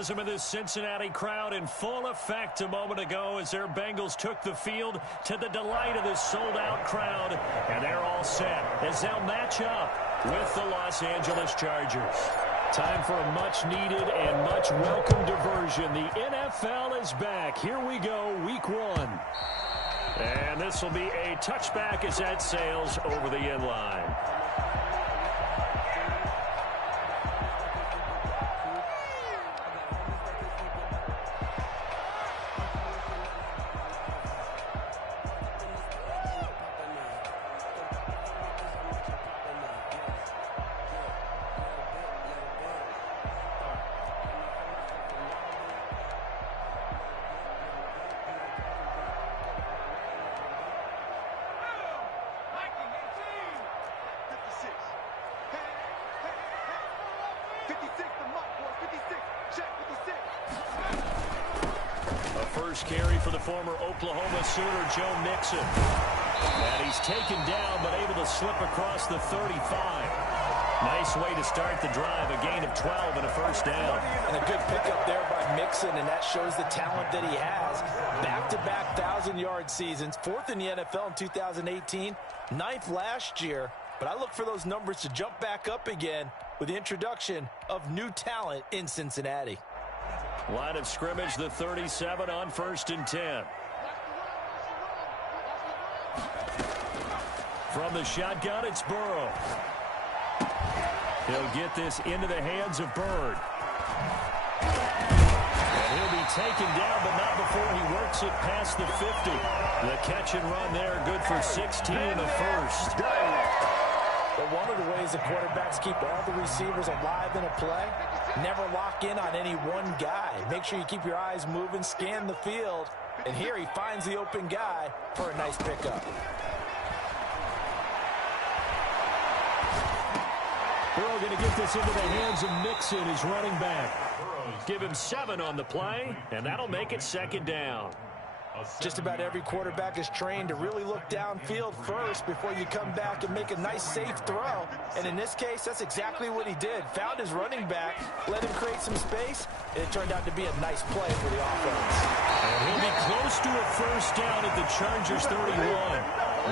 enthusiasm of this Cincinnati crowd in full effect a moment ago as their Bengals took the field to the delight of this sold-out crowd. And they're all set as they'll match up with the Los Angeles Chargers. Time for a much-needed and much-welcome diversion. The NFL is back. Here we go, Week 1. And this will be a touchback as that sails over the end line. First carry for the former Oklahoma Sooner, Joe Mixon. And he's taken down, but able to slip across the 35. Nice way to start the drive, a gain of 12 and a first down. And a good pickup there by Mixon, and that shows the talent that he has. Back-to-back 1,000-yard seasons, 4th in the NFL in 2018, 9th last year. But I look for those numbers to jump back up again with the introduction of new talent in Cincinnati. Line of scrimmage, the 37 on 1st and 10. From the shotgun, it's Burrow. He'll get this into the hands of Bird. And he'll be taken down, but not before he works it past the 50. The catch and run there, good for 16 in the first. But one of the ways the quarterbacks keep all the receivers alive in a play, never lock in on any one guy. Make sure you keep your eyes moving, scan the field, and here he finds the open guy for a nice pickup. Burrow going to get this into the hands of Mixon, his running back. Give him 7 on the play, and that'll make it 2nd down. Just about every quarterback is trained to really look downfield first before you come back and make a nice, safe throw. And in this case, that's exactly what he did. Found his running back, let him create some space, and it turned out to be a nice play for the offense. And he'll be close to a first down at the Chargers 31.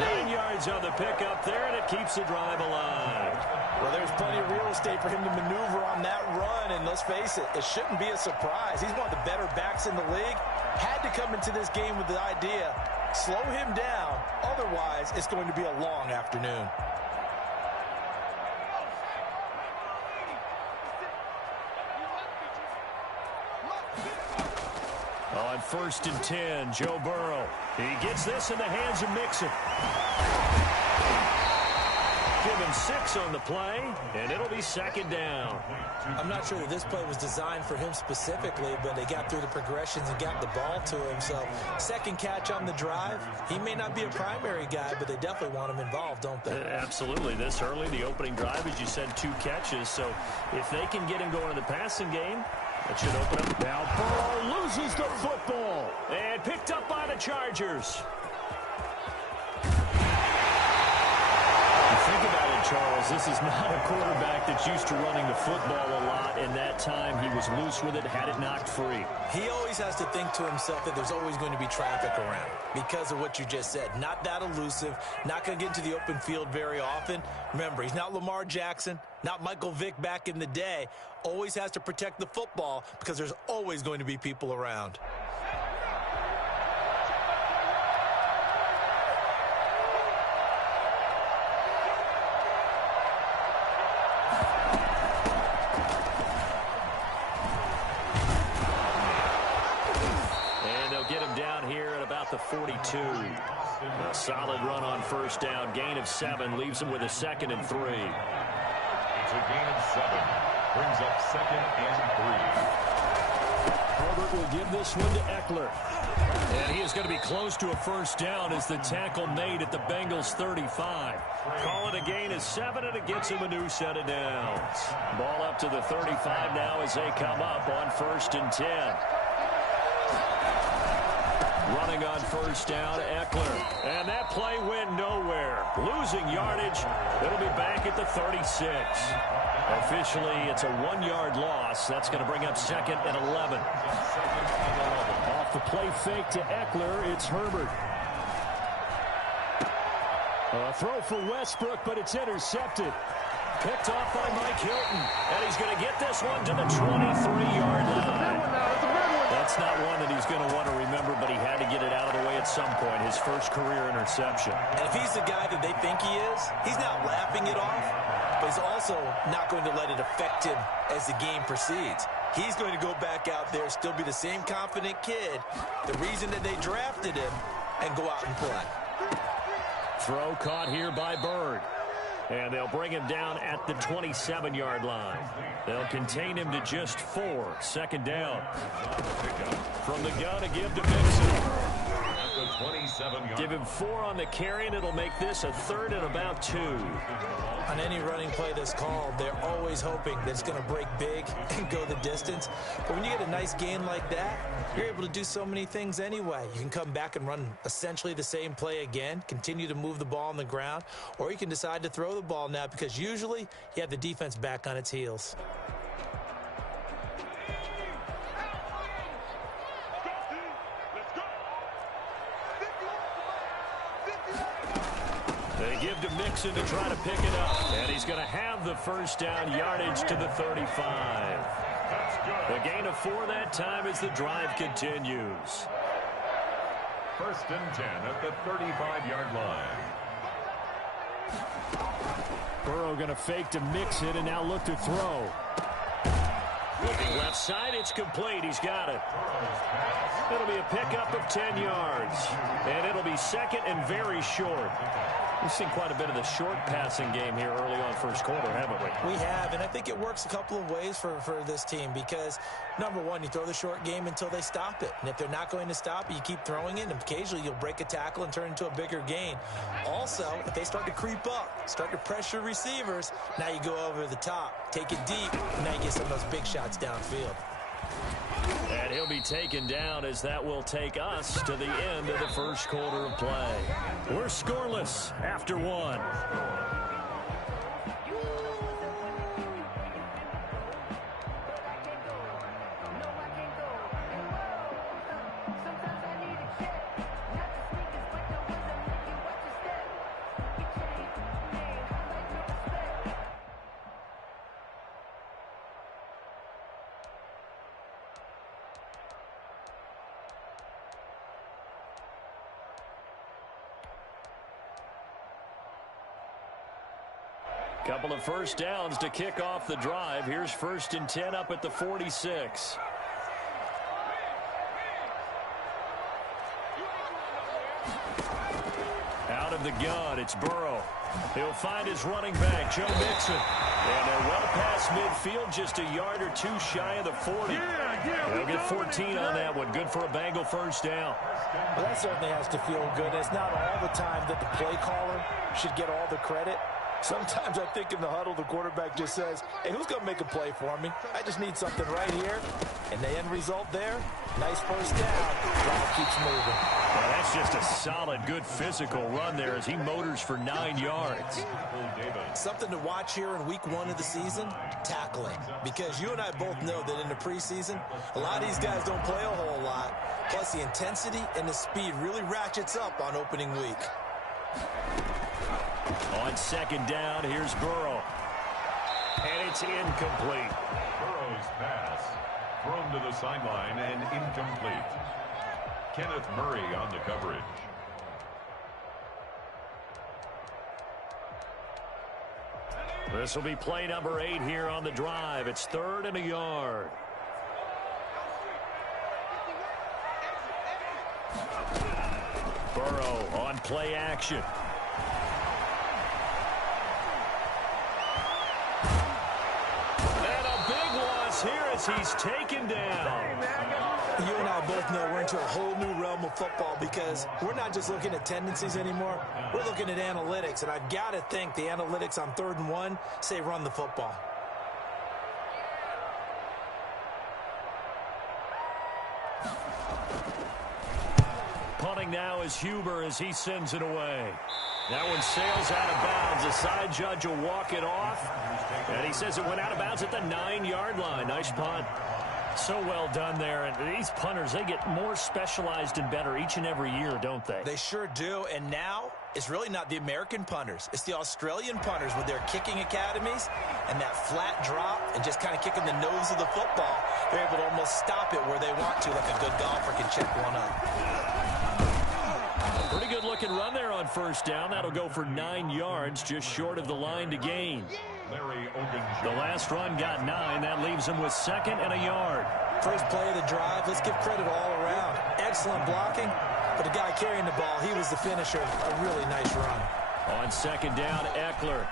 9 yards on the pickup there, and it keeps the drive alive. Well, there's plenty of real estate for him to maneuver on that run, and let's face it, it shouldn't be a surprise. He's one of the better backs in the league. Had to come into this game with the idea, slow him down, otherwise it's going to be a long afternoon. On 1st and 10, Joe Burrow. He gets this in the hands of Mixon. Give him 6 on the play, and it'll be 2nd down. I'm not sure that this play was designed for him specifically, but they got through the progressions and got the ball to him. So, 2nd catch on the drive. He may not be a primary guy, but they definitely want him involved, don't they? Absolutely. This early, the opening drive, as you said, 2 catches. So, if they can get him going in the passing game, that should open up. Now, Burrow loses the football and picked up by the Chargers. Think about it, Charles. This is not a quarterback that's used to running the football a lot, and that time he was loose with it, had it knocked free. He always has to think to himself that there's always going to be traffic around because of what you just said. Not that elusive, not going to get into the open field very often. Remember, he's not Lamar Jackson, not Michael Vick back in the day. Always has to protect the football because there's always going to be people around. The 42. A solid run on 1st down. Gain of 7 leaves him with a 2nd and 3. It's a gain of 7. Brings up 2nd and 3. Herbert will give this one to Eckler. And he is going to be close to a first down as the tackle made at the Bengals 35. Call it a gain of 7, and it gets him a new set of downs. Ball up to the 35 now as they come up on 1st and 10. Running on first down, Eckler. And that play went nowhere. Losing yardage. It'll be back at the 36. Officially, it's a 1-yard loss. That's going to bring up 2nd and 11. Off the play fake to Eckler, it's Herbert. A throw for Westbrook, but it's intercepted. Picked off by Mike Hilton. And he's going to get this one to the 23-yard line. That's not one that he's going to want to remember, but he had to get it out of the way at some point. His first career interception. And if he's the guy that they think he is, he's not laughing it off, but he's also not going to let it affect him as the game proceeds. He's going to go back out there, still be the same confident kid, the reason that they drafted him, and go out and play. Throw caught here by Bird. And they'll bring him down at the 27-yard line. They'll contain him to just 4. 2nd down. From the gun to give to Mixon. Give him 4 on the carry, and it'll make this a 3rd and about 2. On any running play that's called, they're always hoping that it's going to break big and go the distance. But when you get a nice gain like that, you're able to do so many things anyway. You can come back and run essentially the same play again, continue to move the ball on the ground, or you can decide to throw the ball now because usually you have the defense back on its heels. They give to Mixon to try to pick it up. And he's going to have the first down yardage to the 35. The gain of 4 that time as the drive continues. 1st and 10 at the 35-yard line. Burrow going to fake to Mixon and now look to throw. Looking left side, it's complete. He's got it. It'll be a pickup of 10 yards. And it'll be 2nd and very short. We've seen quite a bit of the short passing game here early on first quarter, haven't we? We have, and I think it works a couple of ways for this team because, number one, you throw the short game until they stop it. And if they're not going to stop it, you keep throwing it, and occasionally you'll break a tackle and turn it into a bigger gain. Also, if they start to creep up, start to pressure receivers, now you go over the top, take it deep, and now you get some of those big shots downfield. And he'll be taken down as that will take us to the end of the first quarter of play. We're scoreless after 1. Couple of first downs to kick off the drive. Here's 1st and 10 up at the 46. Out of the gun, it's Burrow. He'll find his running back, Joe Mixon. And they're well past midfield, just a yard or 2 shy of the 40. They'll get 14 on that one. Good for a Bengal first down. Well, that certainly has to feel good. It's not all the time that the play caller should get all the credit. Sometimes I think in the huddle, the quarterback just says, hey, who's going to make a play for me? I just need something right here. And the end result there, nice first down. Drive keeps moving. Well, that's just a solid, good physical run there as he motors for 9 yards. Something to watch here in week 1 of the season, tackling. Because you and I both know that in the preseason, a lot of these guys don't play a whole lot. Plus, the intensity and the speed really ratchets up on opening week. On 2nd down, here's Burrow. And it's incomplete. Burrow's pass thrown to the sideline and incomplete. Kenneth Murray on the coverage. This will be play number 8 here on the drive. It's 3rd and a yard. Burrow on play action. Here as he's taken down. You and I both know we're into a whole new realm of football because we're not just looking at tendencies anymore. We're looking at analytics, and I've got to think the analytics on 3rd and 1 say run the football. punting now is Huber as he sends it away. That one sails out of bounds. The side judge will walk it off. And he says it went out of bounds at the 9-yard line. Nice punt. So well done there. And these punters, they get more specialized and better each and every year, don't they? They sure do. And now it's really not the American punters. It's the Australian punters with their kicking academies and that flat drop and just kind of kicking the nose of the football. They're able to almost stop it where they want to, like a good golfer can check one up. Pretty good looking run there on first down. That'll go for 9 yards, just short of the line to gain. The last run got 9. That leaves him with 2nd and a yard. First play of the drive. Let's give credit all around. Excellent blocking, but the guy carrying the ball, he was the finisher. A really nice run. On 2nd down, Eckler.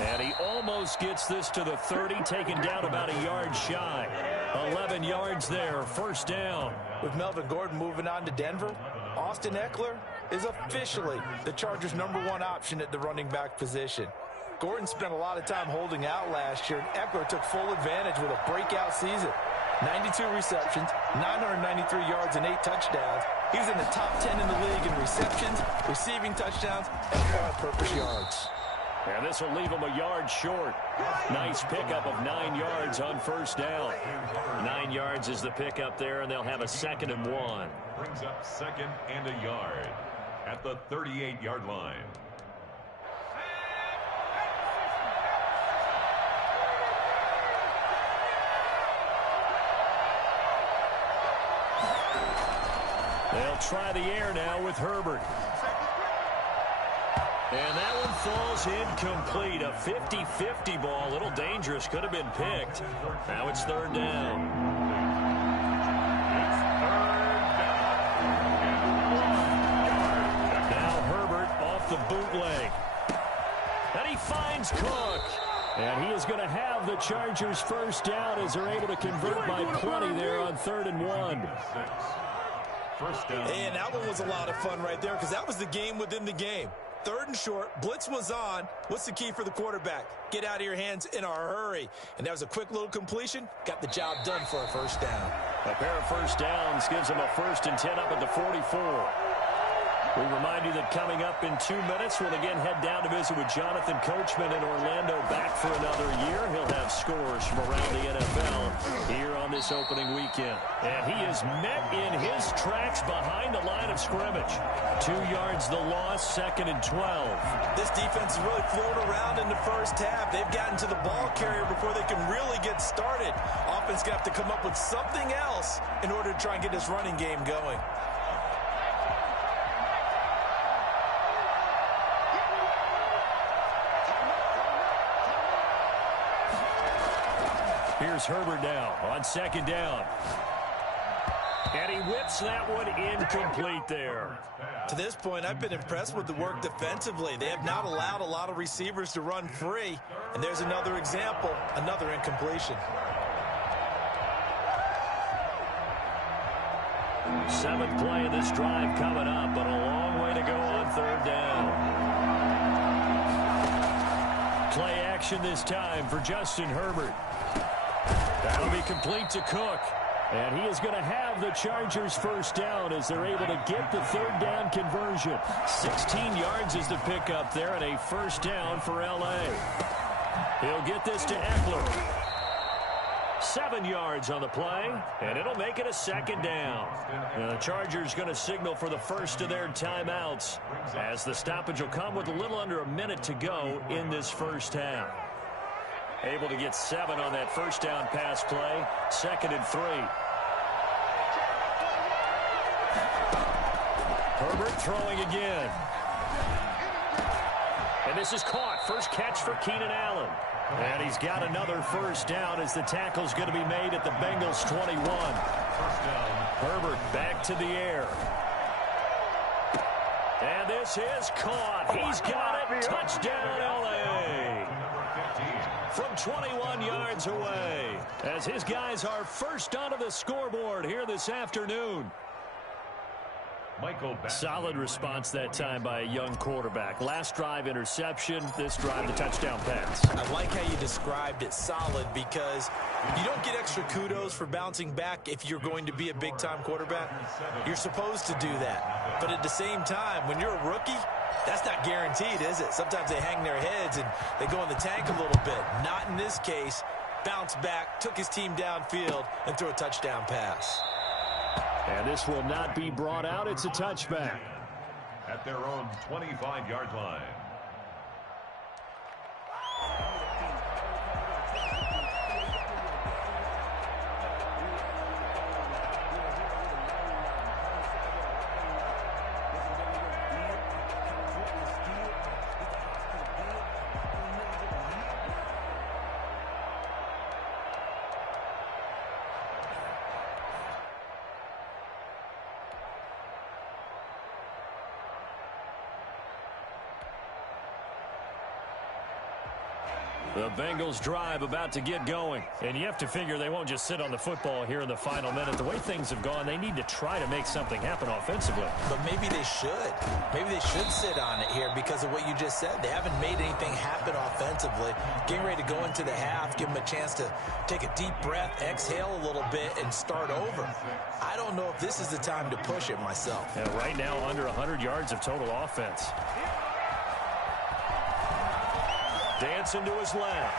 And he almost gets this to the 30, taken down about a yard shy. 11 yards there, first down. With Melvin Gordon moving on to Denver, Austin Eckler is officially the Chargers' #1 option at the running back position. Gordon spent a lot of time holding out last year, and Eckler took full advantage with a breakout season. 92 receptions, 993 yards, and 8 touchdowns. He's in the top 10 in the league in receptions, receiving touchdowns, and all-purpose yards. And this will leave him a yard short. Nice pickup of 9 yards on first down. 9 yards is the pickup there, and they'll have a 2nd and 1. Brings up 2nd and a yard at the 38-yard line. They'll try the air now with Herbert. And that one falls incomplete. A 50-50 ball. A little dangerous. Could have been picked. Now it's 3rd down. Now Herbert off the bootleg. And he finds Cook. And he is going to have the Chargers first down as they're able to convert by plenty there on 3rd and 1. First down. And that one was a lot of fun right there because that was the game within the game. 3rd and short, blitz was on. What's the key for the quarterback? Get out of your hands in a hurry. And that was a quick little completion. Got the job done for a first down. A pair of first downs gives them a 1st and 10 up at the 44. We remind you that coming up in 2 minutes, we'll again head down to visit with Jonathan Coachman in Orlando, back for another year. He'll have scores from around the NFL here on this opening weekend. And he is met in his tracks behind the line of scrimmage. 2 yards the loss, 2nd and 12. This defense has really flown around in the first half. They've gotten to the ball carrier before they can really get started. Offense got to come up with something else in order to try and get this running game going. Here's Herbert now on 2nd down. And he whips that one incomplete there. To this point, I've been impressed with the work defensively. They have not allowed a lot of receivers to run free. And there's another example, another incompletion. 7th play of this drive coming up, but a long way to go on 3rd down. Play action this time for Justin Herbert. That'll be complete to Cook. And he is going to have the Chargers first down as they're able to get the 3rd down conversion. 16 yards is the pickup there and a first down for L.A. He'll get this to Eckler. 7 yards on the play, and it'll make it a 2nd down. And the Chargers going to signal for the first of their timeouts as the stoppage will come with a little under a minute to go in this first half. Able to get 7 on that first down pass play. 2nd and 3. Herbert throwing again. And this is caught. First catch for Keenan Allen. And he's got another first down as the tackle's going to be made at the Bengals 21. First down. Herbert back to the air. And this is caught. He's got it. Touchdown, L.A. From 21 yards away, as his guys are first onto the scoreboard here this afternoon. Solid response that time by a young quarterback. Last drive, interception. This drive, the touchdown pass. I like how you described it, solid, because you don't get extra kudos for bouncing back if you're going to be a big-time quarterback. You're supposed to do that. But at the same time, when you're a rookie, that's not guaranteed, is it? Sometimes they hang their heads and they go in the tank a little bit. Not in this case. Bounced back, took his team downfield, and threw a touchdown pass. And this will not be brought out. It's a touchback. At their own 25-yard line. The Bengals drive about to get going. And you have to figure they won't just sit on the football here in the final minute. The way things have gone, they need to try to make something happen offensively. But maybe they should. Maybe they should sit on it here because of what you just said. They haven't made anything happen offensively. Getting ready to go into the half, give them a chance to take a deep breath, exhale a little bit, and start over. I don't know if this is the time to push it myself. Yeah, right now, under 100 yards of total offense. Dancing to his left.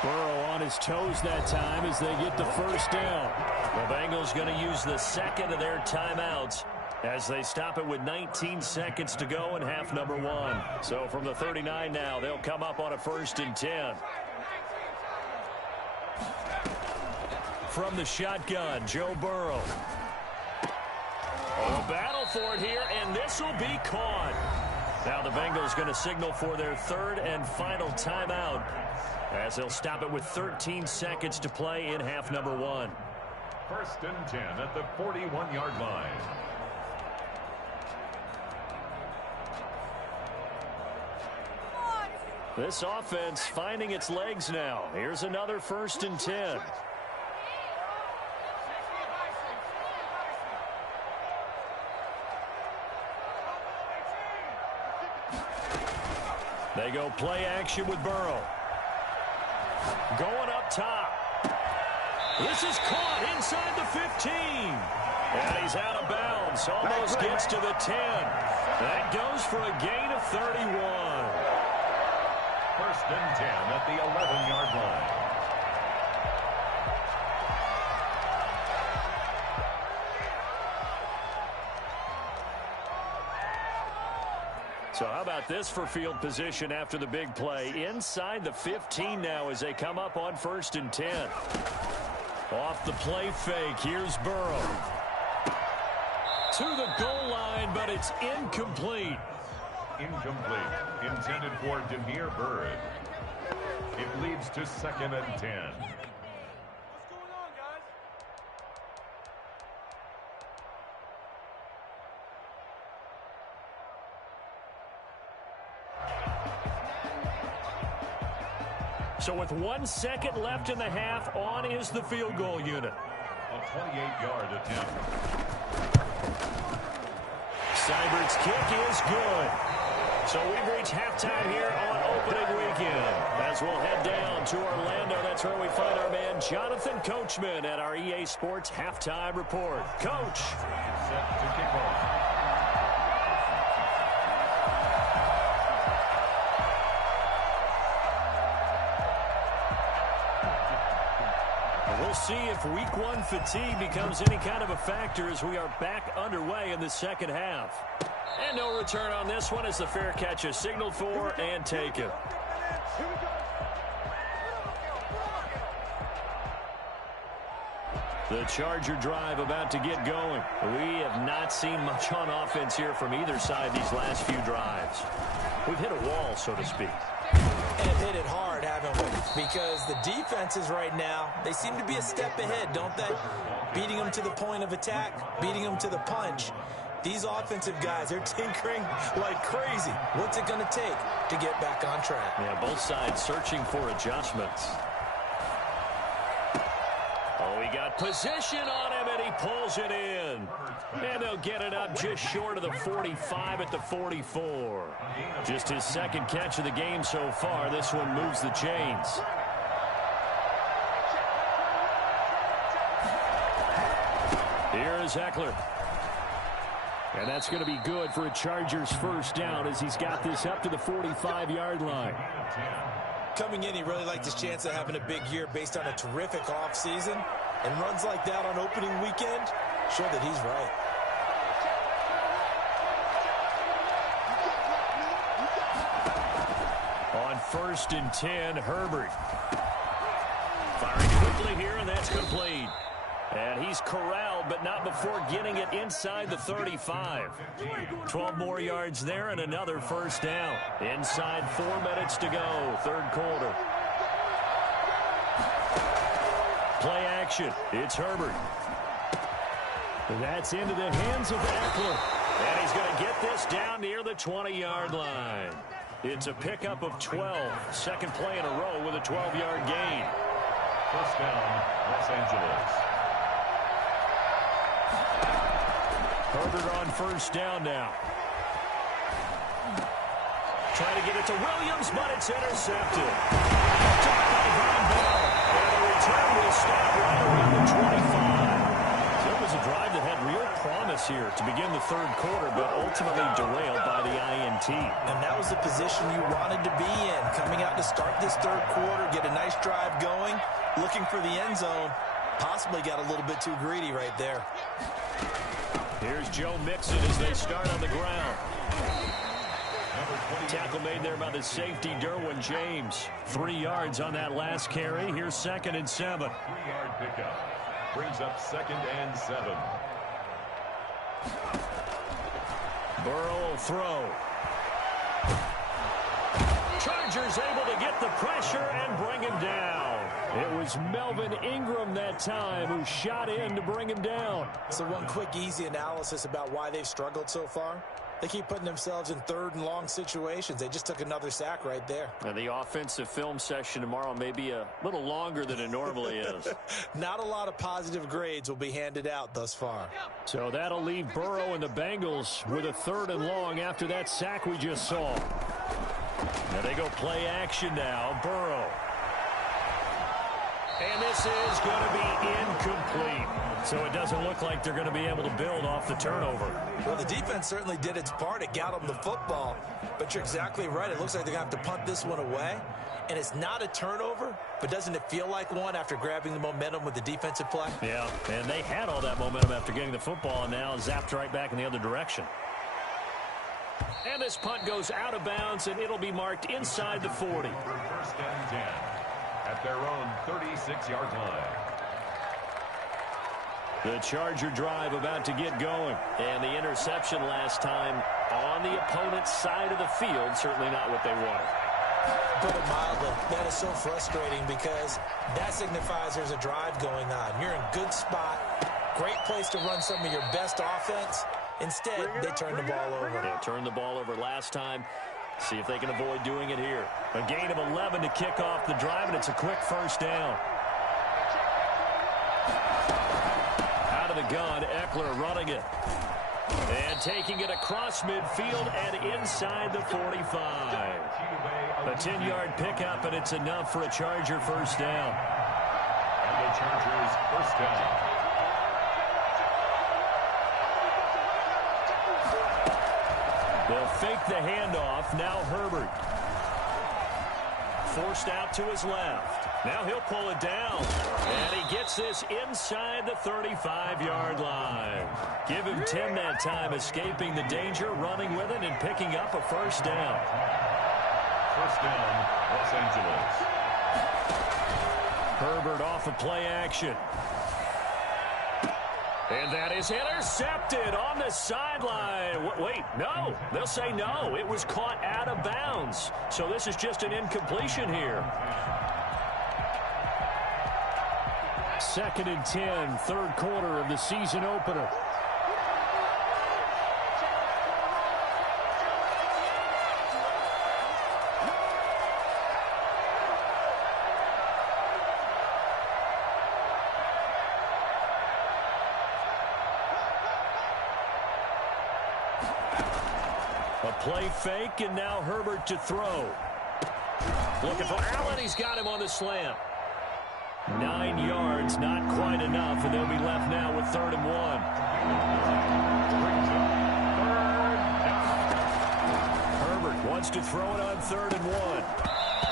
Burrow on his toes that time as they get the first down. The Bengals going to use the second of their timeouts as they stop it with 19 seconds to go in half number one. So from the 39 now, they'll come up on a 1st and 10. From the shotgun, Joe Burrow. Oh, a battle for it here, and this will be caught. Now the Bengals going to signal for their 3rd and final timeout as they'll stop it with 13 seconds to play in half number one. 1st and 10 at the 41-yard line. This offense finding its legs now. Here's another 1st and 10. They go play action with Burrow. Going up top. This is caught inside the 15. And he's out of bounds. Almost gets to the 10. That goes for a gain of 31. 1st and 10 at the 11-yard line. So how about this for field position after the big play? Inside the 15 now as they come up on 1st and 10. Off the play fake, here's Burrow. To the goal line, but it's incomplete. Incomplete. Intended for Demir Bird. It leads to 2nd and 10. So with 1 second left in the half, on is the field goal unit. A 28-yard attempt. Seibert's kick is good. So we've reached halftime here on opening weekend. As we'll head down to Orlando, that's where we find our man Jonathan Coachman at our EA Sports Halftime Report. Coach. Set to kick off. We'll see if week one fatigue becomes any kind of a factor as we are back underway in the second half. And no return on this one as the fair catch is signaled for and taken. The Charger drive about to get going. We have not seen much on offense here from either side these last few drives. We've hit a wall, so to speak. And hit it hard, haven't we? Because the defenses right now, they seem to be a step ahead, don't they? Beating them to the point of attack, beating them to the punch. These offensive guys, they're tinkering like crazy. What's it going to take to get back on track? Yeah, both sides searching for adjustments. Oh, he got position on him, and he pulls it in. And they'll get it up just short of the 45 at the 44. Just his second catch of the game so far. This one moves the chains. Here is Eckler. And that's going to be good for a Chargers first down as he's got this up to the 45-yard line. Coming in, he really liked his chance of having a big year based on a terrific offseason. And runs like that on opening weekend show that he's right. On 1st and 10, Herbert. Firing quickly here, and that's complete. And he's corralled, but not before getting it inside the 35. 12 more yards there and another first down. Inside 4 minutes to go, third quarter. Play action. It's Herbert. That's into the hands of Eckler. And he's going to get this down near the 20-yard line. It's a pickup of 12. Second play in a row with a 12-yard gain. First down, Los Angeles. Herbert on first down now. Trying to get it to Williams, but it's intercepted. Touched by Von Bell. And the return will stop right around the 25. So it was a drive that had real promise here to begin the third quarter, but ultimately derailed by the INT. And that was the position you wanted to be in. Coming out to start this third quarter, get a nice drive going, looking for the end zone. Possibly got a little bit too greedy right there. Here's Joe Mixon as they start on the ground. Tackle made there by the safety, Derwin James. 3 yards on that last carry. Here's 2nd and 7. 3-yard pickup. Brings up 2nd and 7. Burrow will throw. Chargers able to get the pressure and bring him down. It was Melvin Ingram that time who shot in to bring him down. So one quick, easy analysis about why they've struggled so far. They keep putting themselves in third and long situations. They just took another sack right there. And the offensive film session tomorrow may be a little longer than it normally is. Not a lot of positive grades will be handed out thus far. So that'll leave Burrow and the Bengals with a 3rd and long after that sack we just saw. Now they go play action now. Burrow. And this is going to be incomplete. So it doesn't look like they're going to be able to build off the turnover. Well, the defense certainly did its part. It got them the football. But you're exactly right. It looks like they're going to have to punt this one away. And it's not a turnover, but doesn't it feel like one after grabbing the momentum with the defensive play? Yeah, and they had all that momentum after getting the football, and now zapped right back in the other direction. And this punt goes out of bounds, and it'll be marked inside the 40. First and 10 at their own 36-yard line. The Charger drive about to get going. And the interception last time on the opponent's side of the field, certainly not what they wanted. Put it mildly, that is so frustrating because that signifies there's a drive going on. You're in good spot, great place to run some of your best offense. Instead, they turn the ball over. Yeah, turned the ball over last time. See if they can avoid doing it here. A gain of 11 to kick off the drive, and it's a quick first down. Out of the gun, Eckler running it. And taking it across midfield and inside the 45. A 10-yard pickup, and it's enough for a Charger first down. And the Chargers first down. They'll fake the handoff. Now Herbert. Forced out to his left. Now he'll pull it down. And he gets this inside the 35-yard line. Give him 10 that time, escaping the danger, running with it, and picking up a first down. First down, Los Angeles. Herbert off of play action. And that is intercepted on the sideline. Wait, no. They'll say no. It was caught out of bounds. So this is just an incompletion here. 2nd and 10, third quarter of the season opener. A play fake, and now Herbert to throw. Looking for Allen. He's got him on the slant. 9 yards, not quite enough, and they'll be left now with 3rd and 1. Herbert wants to throw it on 3rd and 1.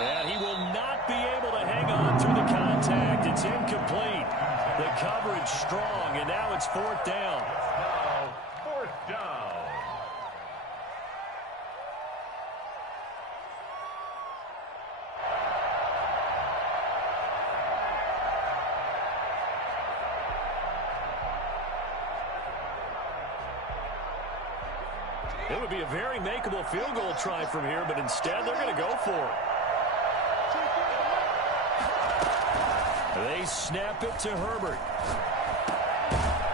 And he will not be able to hang on through the contact. It's incomplete. The coverage strong, and now it's 4th down. Now, 4th down. It would be a very makeable field goal try from here, but instead they're going to go for it. They snap it to Herbert.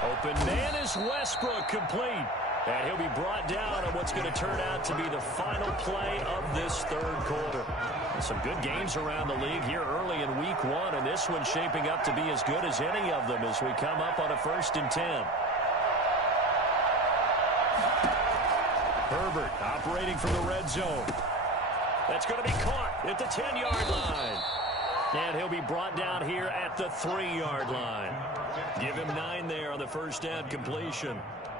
Open man is Westbrook, complete. And he'll be brought down on what's going to turn out to be the final play of this 3rd quarter. Some good games around the league here early in week 1, and this one's shaping up to be as good as any of them as we come up on a 1st and 10. Herbert operating from the red zone. That's going to be caught at the 10-yard line. And he'll be brought down here at the 3-yard line. Give him 9 there on the 1st down completion.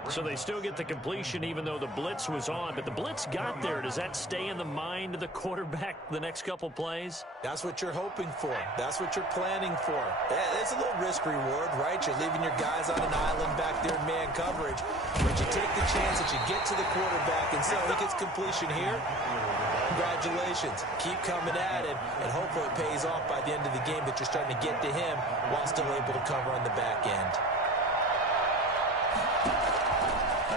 So they still get the completion even though the blitz was on. But the blitz got there. Does that stay in the mind of the quarterback the next couple plays? That's what you're hoping for. That's what you're planning for. It's a little risk-reward, right? You're leaving your guys on an island back there in man coverage. But you take the chance that you get to the quarterback and say, he gets completion here. Congratulations. Keep coming at it, and hopefully it pays off by the end of the game that you're starting to get to him while still able to cover on the back end.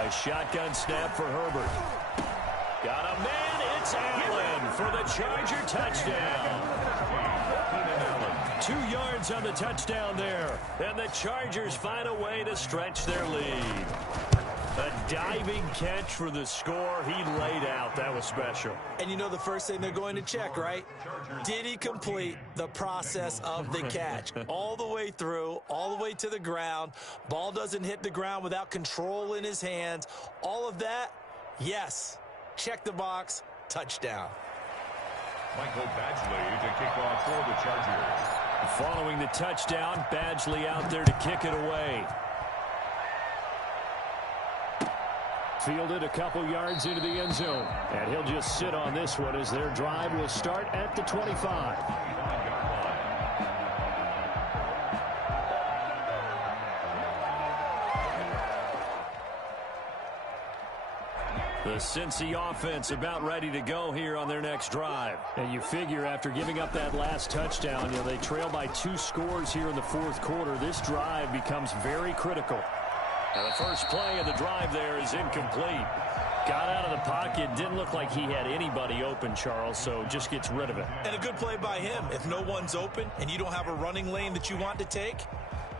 A shotgun snap for Herbert. Got a man. It's Allen for the Charger touchdown. 2 yards on the touchdown there. And the Chargers find a way to stretch their lead. A diving catch for the score. He laid out. That was special. And you know the first thing they're going to check, right? Did he complete the process of the catch? All the way through, all the way to the ground. Ball doesn't hit the ground without control in his hands. All of that, yes. Check the box. Touchdown. Michael Badgley to kick off for the Chargers. Following the touchdown, Badgley out there to kick it away. Fielded a couple yards into the end zone. And he'll just sit on this one as their drive will start at the 25. The Cincy offense about ready to go here on their next drive. And you figure after giving up that last touchdown, they trail by 2 scores here in the 4th quarter. This drive becomes very critical. Now the first play of the drive there is incomplete. Got out of the pocket. Didn't look like he had anybody open, Charles, so just gets rid of it. And a good play by him. If no one's open and you don't have a running lane that you want to take,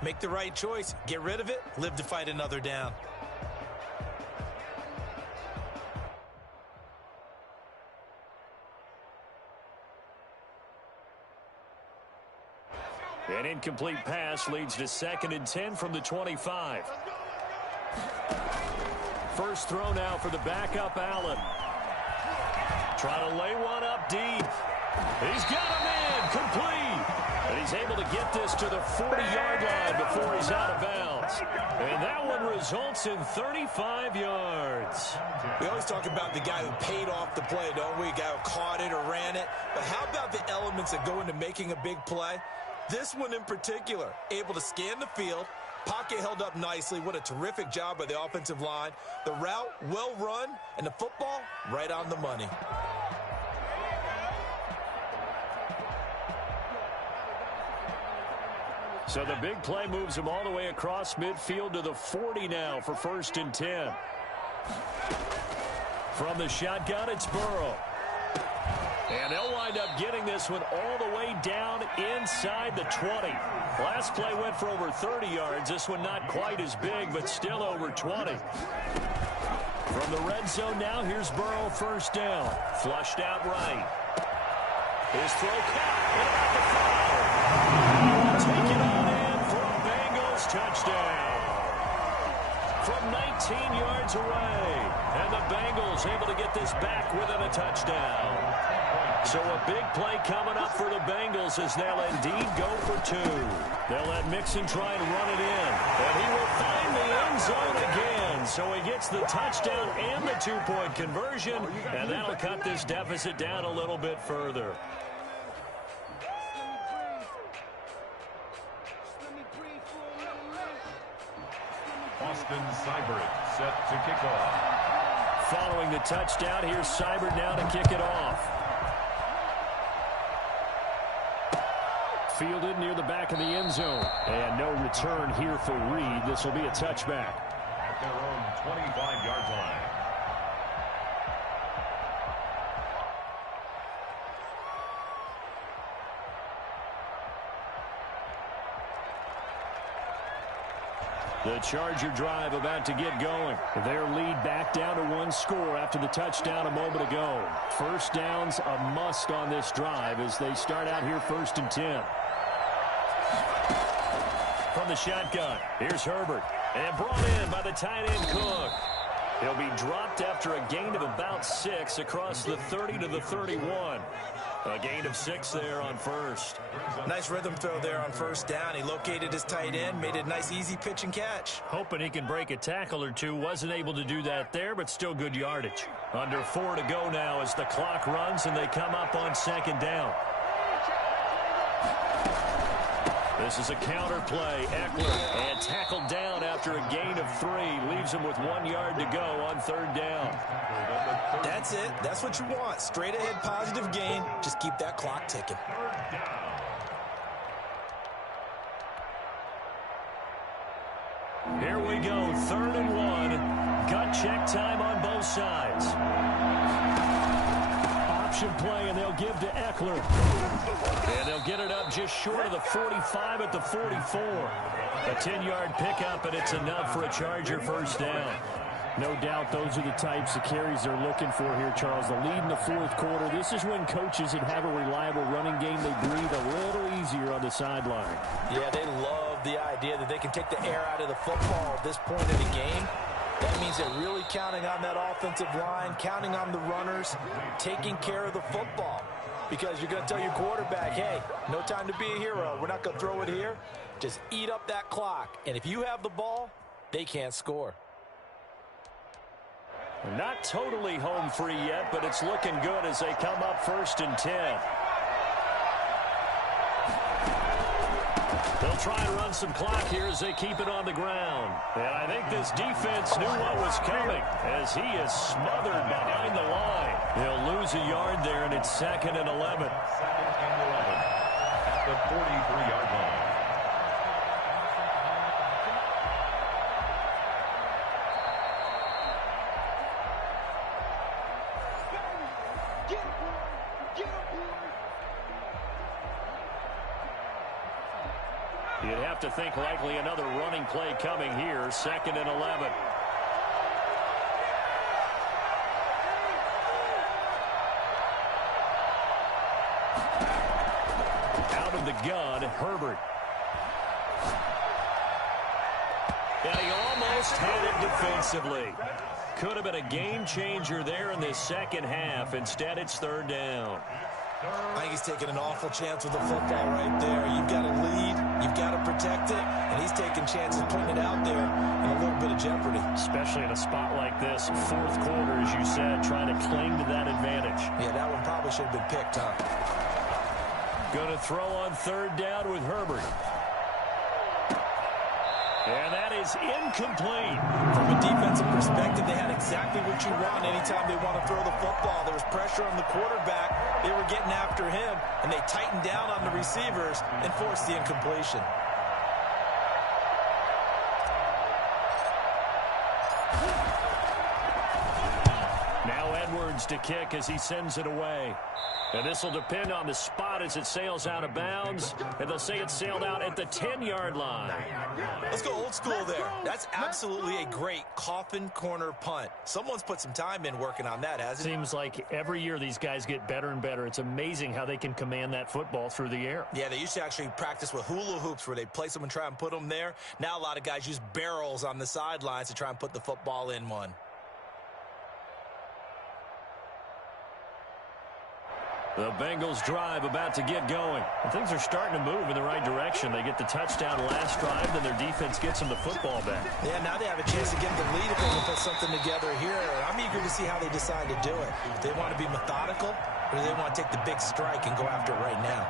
make the right choice. Get rid of it. Live to fight another down. An incomplete pass leads to 2nd and 10 from the 25. First throw now for the backup, Allen. Trying to lay one up deep. He's got him in, complete. And he's able to get this to the 40-yard line before he's out of bounds. And that one results in 35 yards. We always talk about the guy who paid off the play, don't we? A guy who caught it or ran it. But how about the elements that go into making a big play? This one in particular, able to scan the field, pocket held up nicely. What a terrific job by the offensive line. The route, well run, and the football, right on the money. So the big play moves him all the way across midfield to the 40 now for 1st and 10. From the shotgun, it's Burrow. And they'll wind up getting this one all the way down inside the 20. Last play went for over 30 yards. This one not quite as big, but still over 20. From the red zone now, here's Burrow, 1st down. Flushed out right. His throw caught at about the 5. Take it on in for a Bengals touchdown. from 19 yards away. And the Bengals able to get this back within a touchdown. So a big play coming up for the Bengals as they'll indeed go for 2. They'll let Mixon try and run it in. And he will find the end zone again. So he gets the touchdown and the 2-point conversion. And that'll cut this deficit down a little bit further. Austin Seibert set to kick off. Following the touchdown, here's Seibert now to kick it off. Fielded near the back of the end zone. And no return here for Reed. This will be a touchback. At their own 25-yard line. The Charger drive about to get going. Their lead back down to 1 score after the touchdown a moment ago. First down's a must on this drive as they start out here 1st and 10. From the shotgun, here's Herbert. And brought in by the tight end Cook. He'll be dropped after a gain of about 6 across the 30 to the 31. A gain of 6 there on first. Nice rhythm throw there on first down. He located his tight end, made it a nice easy pitch and catch. Hoping he can break a tackle or two. Wasn't able to do that there, but still good yardage. Under 4 to go now as the clock runs and they come up on 2nd down. This is a counter play. Eckler and tackled down after a gain of 3. Leaves him with 1 yard to go on 3rd down. That's it. That's what you want. Straight ahead positive gain. Just keep that clock ticking. Here we go. 3rd and 1. Gut check time on both sides. Option play, and they'll give to Eckler. And they'll get it up just short of the 45 at the 44. A 10-yard pickup, and it's enough for a Charger first down. No doubt those are the types of carries they're looking for here, Charles. The lead in the 4th quarter. This is when coaches that have a reliable running game, they breathe a little easier on the sideline. Yeah, they love the idea that they can take the air out of the football at this point in the game. That means they're really counting on that offensive line, counting on the runners, taking care of the football. Because you're going to tell your quarterback, hey, no time to be a hero. We're not going to throw it here. Just eat up that clock. And if you have the ball, they can't score. Not totally home free yet, but it's looking good as they come up 1st and 10. They'll try and run some clock here as they keep it on the ground. And I think this defense knew what was coming as he is smothered behind the line. He'll lose a yard there, and it's 2nd and 11. 2nd and 11 at the 43-yard line. You'd have to think likely another running play coming here. 2nd and 11. Out of the gun, Herbert. And he almost had it defensively. Could have been a game changer there in this 2nd half. Instead, it's 3rd down. I think he's taking an awful chance with the football right there. You've got to lead, you've got to protect it, and he's taking chances putting it out there in a little bit of jeopardy. Especially in a spot like this, 4th quarter, as you said, trying to cling to that advantage. Yeah, that one probably should have been picked, huh? Going to throw on 3rd down with Herbert. And that is incomplete. From a defensive perspective, they had exactly what you want anytime they want to throw the football. There was pressure on the quarterback. They were getting after him, and they tightened down on the receivers and forced the incompletion. Now Edwards to kick as he sends it away. And this will depend on the spot as it sails out of bounds. And they'll say it sailed out at the 10-yard line. Let's go old school there. That's absolutely a great coffin corner punt. Someone's put some time in working on that, hasn't it? Seems like every year these guys get better and better. It's amazing how they can command that football through the air. Yeah, they used to actually practice with hula hoops where they'd place them and try and put them there. Now a lot of guys use barrels on the sidelines to try and put the football in one. The Bengals drive about to get going. And things are starting to move in the right direction. They get the touchdown last drive, then their defense gets them the football back. Yeah, now they have a chance to get the lead if they can put something together here. I'm eager to see how they decide to do it. Do they want to be methodical, or do they want to take the big strike and go after it right now?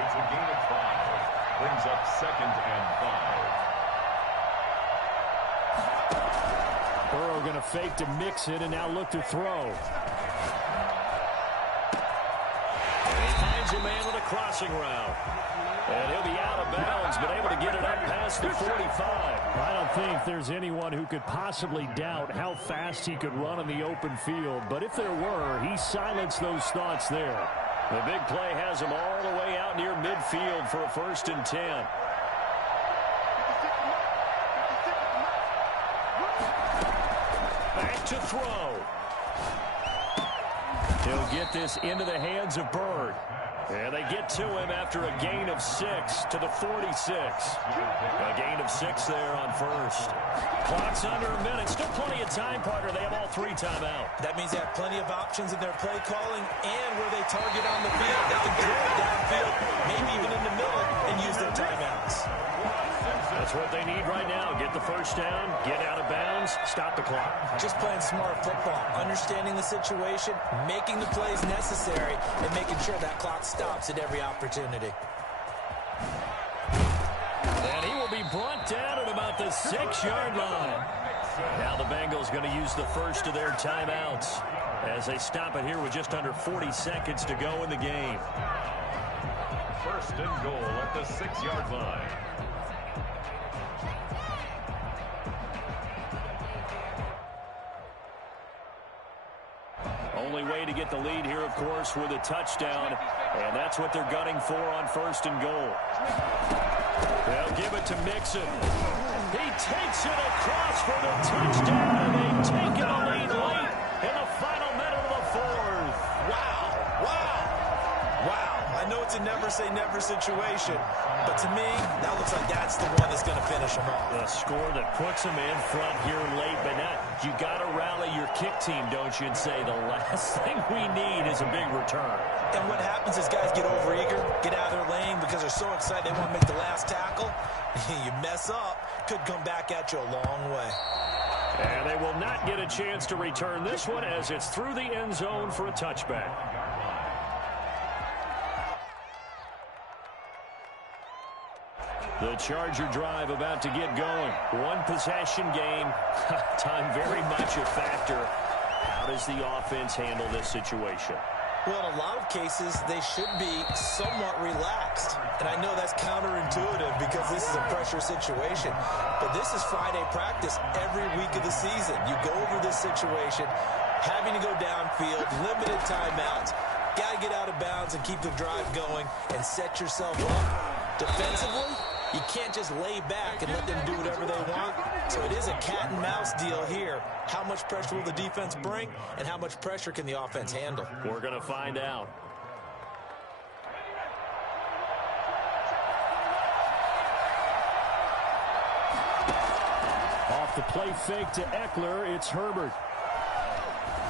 It's a gain of 5. Brings up 2nd and 5. Burrow going to fake to mix it and now look to throw. A man with a crossing route. And he'll be out of bounds, but able to get it up past the 45. I don't think there's anyone who could possibly doubt how fast he could run in the open field. But if there were, he silenced those thoughts there. The big play has him all the way out near midfield for a 1st and 10. Back to throw. He'll get this into the hands of Bird. And they get to him after a gain of 6 to the 46. A gain of 6 there on 1st. Clock's under a minute. Still plenty of time, partner. They have all 3 timeout. That means they have plenty of options in their play calling and where they target on the field. They can throw it downfield, maybe even in the middle, and use their timeouts. That's what they need right now. Get the 1st down, get out of bounds, stop the clock. Just playing smart football, understanding the situation, making the plays necessary, and making sure that clock stops at every opportunity. And he will be brought down at about the 6-yard line. Now the Bengals going to use the 1st of their timeouts as they stop it here with just under 40 seconds to go in the game. 1st and goal at the 6-yard line. Only way to get the lead here, of course, with a touchdown. And that's what they're gunning for on 1st and goal. They'll give it to Mixon. He takes it across for the touchdown, and they take it a lead late in the final minute of the 4th. Wow. I know it's a never-say-never situation, but to me, that looks like that's the one that's going to finish them off. The score that puts them in front here late, but now you got to rally your kick team, don't you, and say the last thing we need is a big return. And what happens is guys get overeager, get out of their lane because they're so excited they want to make the last tackle. You mess up, could come back at you a long way. And they will not get a chance to return this one as it's through the end zone for a touchback. The Charger drive about to get going. One possession game. Time very much a factor. How does the offense handle this situation? Well, in a lot of cases, they should be somewhat relaxed. And I know that's counterintuitive because this is a pressure situation. But this is Friday practice every week of the season. You go over this situation, having to go downfield, limited timeouts, got to get out of bounds and keep the drive going and set yourself up. Defensively, you can't just lay back and let them do whatever they want. So it is a cat and mouse deal here. How much pressure will the defense bring, and how much pressure can the offense handle? We're going to find out. Off the play fake to Eckler, it's Herbert.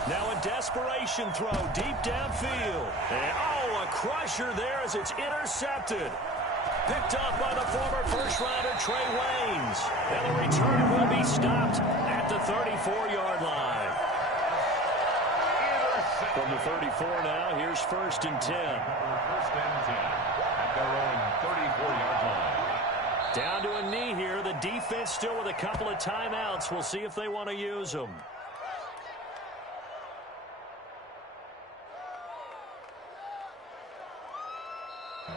Now a desperation throw deep downfield. And, a crusher there as it's intercepted. Picked up by the former first-rounder Trey Waynes. And the return will be stopped at the 34-yard line. From the 34 now, here's 1st and 10. 1st and 10 at their own 34-yard line. Down to a knee here. The defense still with a couple of timeouts. We'll see if they want to use them.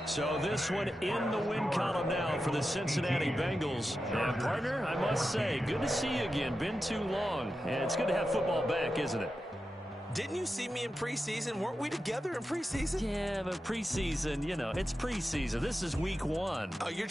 So this one in the win column now for the Cincinnati Bengals. And partner, I must say, good to see you again. Been too long. And it's good to have football back, isn't it? Didn't you see me in preseason? Weren't we together in preseason? Yeah, but preseason, it's preseason. This is week 1. Oh, you're